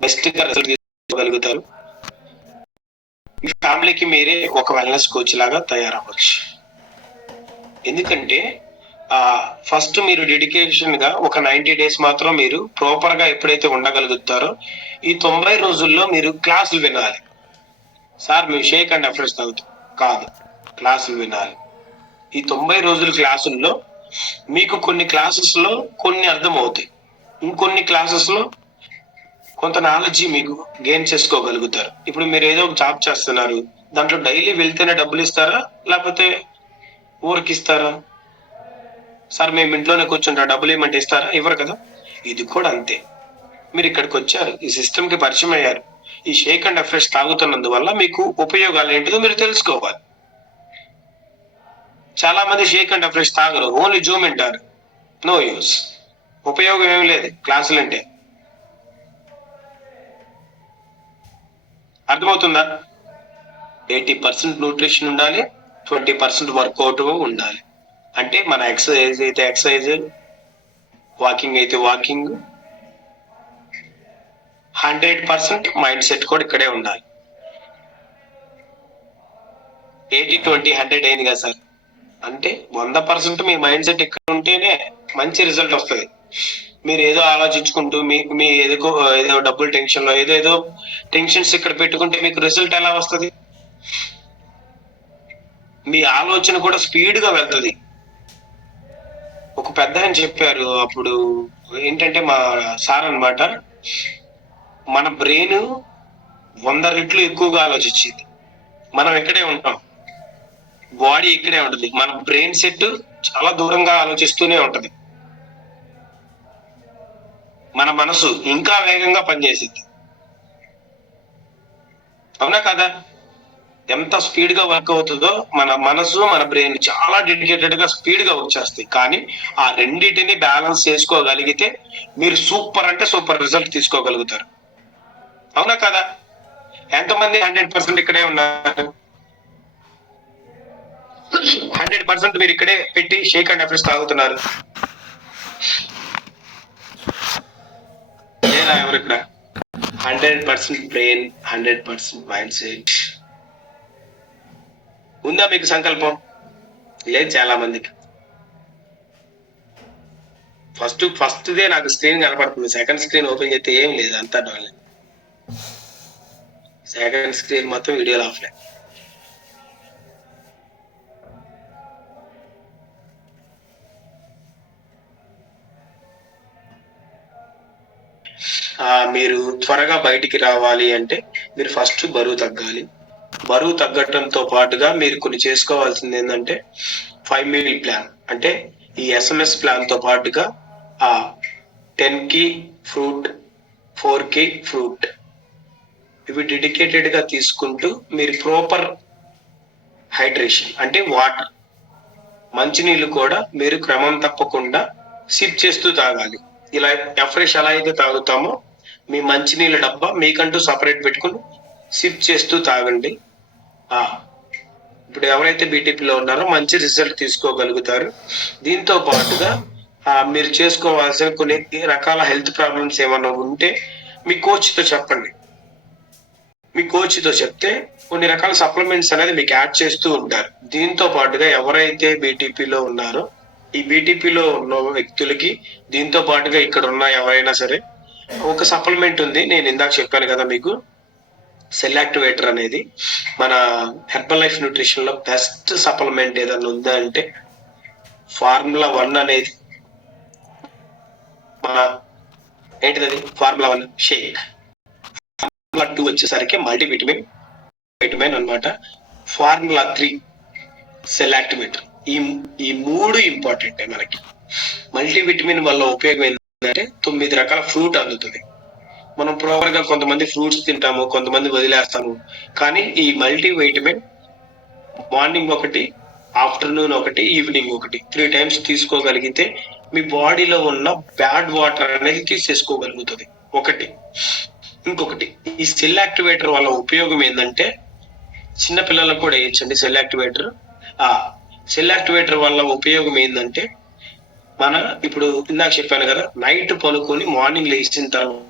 బెస్ట్ గా రిజల్ట్ తీసుకోగలుగుతారు. మీ ఫ్యామిలీకి మీరే ఒక వెల్నెస్ కోచ్ లాగా తయారవ్వచ్చు. ఎందుకంటే ఫస్ట్ మీరు డెడికేషన్ గా ఒక 90 days మాత్రం మీరు ప్రాపర్ గా ఎప్పుడైతే ఉండగలుగుతారో, ఈ 90 రోజుల్లో మీరు క్లాసులు వినాలి. సార్ మీరు షేక్ అండ్ అఫ్రెష్ తాగుతారు కాదు, క్లాసులు వినాలి. ఈ 90 రోజుల క్లాసుల్లో మీకు కొన్ని క్లాసెస్ లో కొన్ని అర్థం అవుతాయి, ఇంకొన్ని క్లాసెస్ లో కొంత నాలెడ్జ్ మీకు గెయిన్ చేసుకోగలుగుతారు. ఇప్పుడు మీరు ఏదో ఒక జాబ్ చేస్తున్నారు, దాంట్లో డైలీ వెళ్తేనే డబ్బులు ఇస్తారా లేకపోతే ఊరికి ఇస్తారా? సార్ మేము ఇంట్లోనే కూర్చుంటా డబ్బులు ఏమంటే ఇస్తారా? ఇవ్వరు కదా. ఇది కూడా అంతే. మీరు ఇక్కడికి వచ్చారు, ఈ సిస్టమ్ కి పరిచయం అయ్యారు, ఈ షేక్ అండ్ అఫ్రెష్ తాగుతున్నందువల్ల మీకు ఉపయోగాలు ఏంటిదో మీరు తెలుసుకోవాలి. చాలా మంది షేక్ అండ్ అఫ్రెష్ తాగరు, ఓన్లీ జూమ్ వింటారు, నో యూస్, ఉపయోగం ఏమి లేదు క్లాసులు అంటే. అర్థమవుతుందా? 80% న్యూట్రిషన్ ఉండాలి, 20% వర్కౌట్ ఉండాలి. అంటే మన ఎక్సర్సైజ్ అయితే ఎక్సర్సైజ్, వాకింగ్ అయితే వాకింగ్, 100% మైండ్ సెట్ కూడా ఇక్కడే ఉండాలి. 80-20-100 అయింది కదా సార్. అంటే 100% మీ మైండ్ సెట్ ఇక్కడ ఉంటేనే మంచి రిజల్ట్ వస్తుంది. మీరు ఏదో ఆలోచించుకుంటూ మీ ఏదో డబ్బులు టెన్షన్ లో ఏదో టెన్షన్స్ ఇక్కడ పెట్టుకుంటే మీకు రిజల్ట్ ఎలా వస్తుంది? మీ ఆలోచన కూడా స్పీడ్ గా వెళ్తుంది. ఒక పెద్ద ఆయన చెప్పారు అప్పుడు, ఏంటంటే మా సార్ అన్నమాట, మన బ్రెయిన్ 100 రెట్లు ఎక్కువగా ఆలోచించింది. మనం ఇక్కడే ఉంటాం, బాడీ ఇక్కడే ఉంటుంది, మన బ్రెయిన్ సెట్ చాలా దూరంగా ఆలోచిస్తూనే ఉంటది. మన మనసు ఇంకా వేగంగా పనిచేసింది, అవునా కదా? ఎంత స్పీడ్ గా వర్క్ అవుతుందో మన మనసు, మన బ్రెయిన్ చాలా డెడికేటెడ్ గా స్పీడ్ గా వచ్చేస్తాయి. కానీ ఆ రెండింటిని బ్యాలెన్స్ చేసుకోగలిగితే మీరు సూపర్ అంటే సూపర్ రిజల్ట్ తీసుకోగలుగుతారు, అవునా కదా? ఎంతమంది 100% ఇక్కడే ఉన్నారు? 100% మీరు ఇక్కడే పెట్టి షేక్ అండ్ అఫ్రెష్ తాగుతున్నారు లేదా? ఎవరు ఇక్కడ 100% బ్రెయిన్, 100% మైండ్ సెట్ ఉందా మీకు సంకల్పం? లేదు చాలా మందికి. ఫస్ట్దే నాకు స్క్రీన్ కనపడుతుంది, సెకండ్ స్క్రీన్ ఓపెన్ చేస్తే ఏం లేదు, అంతా డౌన్. సెకండ్ స్క్రీన్ మొత్తం వీడియోలు ఆఫ్లైన్. మీరు త్వరగా బయటికి రావాలి అంటే మీరు ఫస్ట్ బరువు తగ్గాలి. బరువు తగ్గటంతో పాటుగా మీరు కొన్ని చేసుకోవాల్సింది ఏంటంటే 5 meal ప్లాన్. అంటే ఈ SMS ప్లాన్ తో పాటుగా 10కి ఫ్రూట్, 4కి ఫ్రూట్, ఇవి డెడికేటెడ్ గా తీసుకుంటూ మీరు ప్రాపర్ హైడ్రేషన్ అంటే మంచినీళ్ళు కూడా మీరు క్రమం తప్పకుండా సిప్ చేస్తూ తాగాలి. ఇలా ఎఫ్రెష్ ఎలా అయితే తాగుతామో మీ మంచినీళ్ళ డబ్బా మీకంటూ సపరేట్ పెట్టుకుని సిప్ చేస్తూ తాగండి. ఇప్పుడు ఎవరైతే బీటీపీలో ఉన్నారో మంచి రిజల్ట్ తీసుకోగలుగుతారు. దీంతో పాటుగా మీరు చేసుకోవాల్సిన కొన్ని రకాల హెల్త్ ప్రాబ్లమ్స్ ఏమైనా ఉంటే మీ కోచ్తో చెప్పండి. మీ కోచ్తో చెప్తే కొన్ని రకాల సప్లిమెంట్స్ అనేది మీకు యాడ్ చేస్తూ ఉంటారు. దీంతో పాటుగా ఎవరైతే బీటీపీలో ఉన్నారో ఈ బీటీపీలో ఉన్న వ్యక్తులకి దీంతో పాటుగా ఇక్కడ ఉన్న ఎవరైనా సరే ఒక సప్లిమెంట్ ఉంది. నేను ఇందాక చెప్పాను కదా మీకు, సెల్ యాక్టివేటర్ అనేది మన హెర్బల్ లైఫ్ న్యూట్రిషన్ లో బెస్ట్ సప్లిమెంట్ ఏదన్నా ఉందా అంటే ఫార్ములా 1 అనేది మన ఏంటిది ఫార్ములా 1 షేక్. ఫార్ములా 2 వచ్చేసరికి మల్టీవిటమిన్ అన్నమాట. Formula 3 cell activator. ఈ మూడు ఇంపార్టెంట్ మనకి. మల్టీవిటమిన్ వల్ల ఉపయోగం ఏంటంటే 9 రకాల ఫ్రూట్ అందుతుంది. మనం ప్రాపర్ గా కొంతమంది ఫ్రూట్స్ తింటాము, కొంతమంది వదిలేస్తాము. కానీ ఈ మల్టీవిటమిన్ మార్నింగ్ ఒకటి, ఆఫ్టర్నూన్ ఒకటి, ఈవినింగ్ ఒకటి 3 టైమ్స్ తీసుకోగలిగితే మీ బాడీలో ఉన్న బ్యాడ్ వాటర్ అనేది తీసేసుకోగలుగుతుంది. ఇంకొకటి ఈ సెల్ యాక్టివేటర్ వల్ల ఉపయోగం ఏంటంటే చిన్న పిల్లలకు కూడా వేయచ్చండి సెల్ యాక్టివేటర్. సెల్ యాక్టివేటర్ వల్ల ఉపయోగం ఏంటంటే మన ఇప్పుడు ఇందాక చెప్పాను కదా, నైట్ పనుకొని మార్నింగ్ లేచిన తర్వాత